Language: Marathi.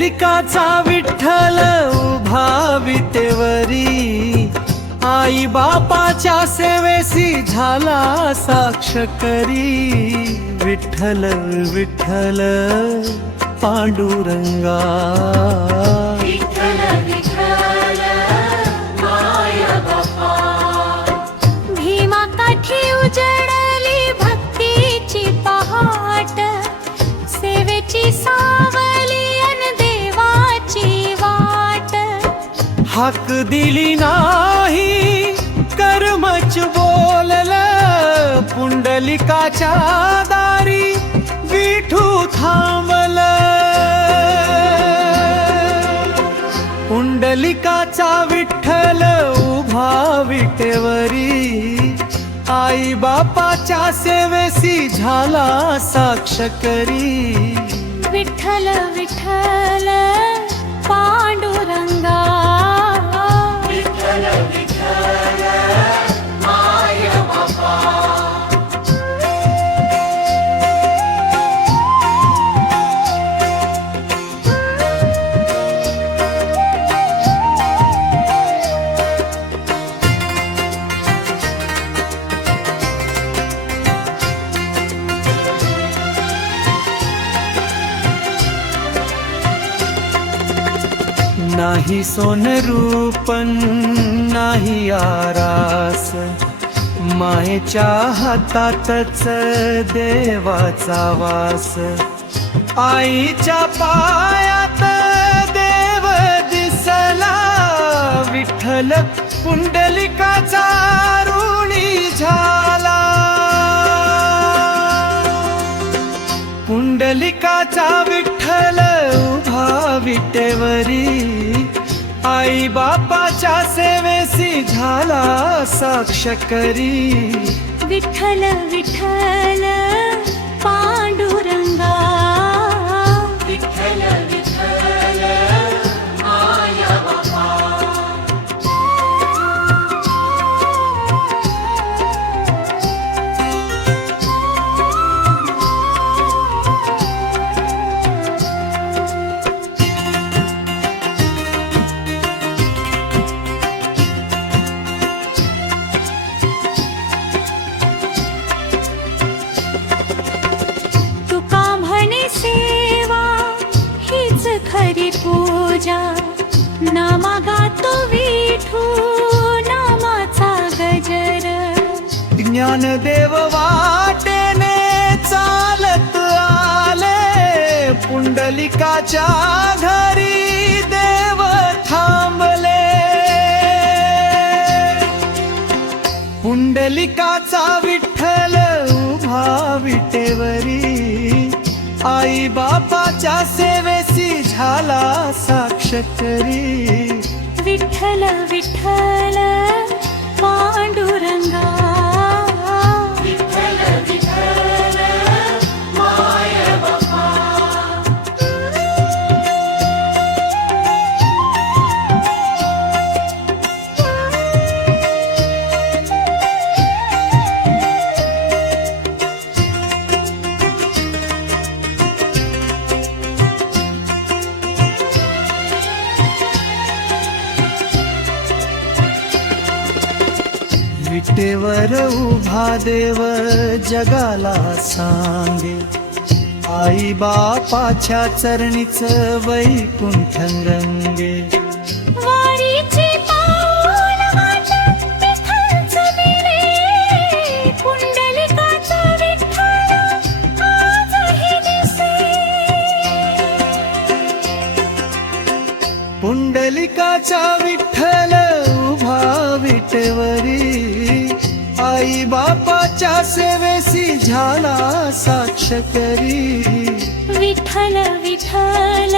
पुंडलिकाचा विठ्ठल उभा विटेवरी, आई बापाच्या सेवेसी झाला साक्ष करी. विठ्ठल विठ्ठल पांडुरंगा, विठ्ठल विठ्ठल माया बापा. भीमा काठी उजळली भक्तीची पहाट, सेवेची सावली अन देवाची वाट. हाक दिली नाही कर्मच बोललं, पुंडलिकाच्या दारी विठू थांबल. पुंडलिकाचा विठ्ठल उभा विटेवरी, आई बापाच्या सेवेसी झाला साक्ष करी. विठ्ठल विठ्ठल पांडुरंगा, विठ्ठल विठ्ठल माया बापा. नाही सोन रूपन नाही आरास, मायेच्या हातातच देवाचा वास. आईच्या पायात देव दिसला, विठ्ठल पुंडलिकाचा ऋणी झाला. पुंडलिकाचा विठ्ठल उभा विटेवरी, आई बापाच्या सेवेसी झाला साक्ष करी. विठ्ठल विठ्ठल पांडुरंगा, विठ्ठल विठ्ठल माया बापा. खरी पूजा नामा गातो विठू नामाचा गजर. ज्ञानदेव वाटेने चालत आले, पुंडलिकाच्या घरी देव थांबले. पुंडलिकाचा विठ्ठल उभा विटेवरी, आई बापाच्या सेवेसी झाला साक्ष करी. विठ्ठल विठ्ठल पांडुरंगा, विठ्ठल विठ्ठल माया बापा. विटेवर उभा देव जगाला सांगे, आई बापाच्या चरणीच वैकुंठ रंगे. वारीची पाऊल वाटत विठ्ठलच मिरे, पुंडलिकाचा विठ्ठल आजही दिसे. पुंडलिकाचा विठ्ठल उभा विटेवरी, आई बापाच्या सेवेसी झाला साक्ष करी. विठ्ठल विठ्ठल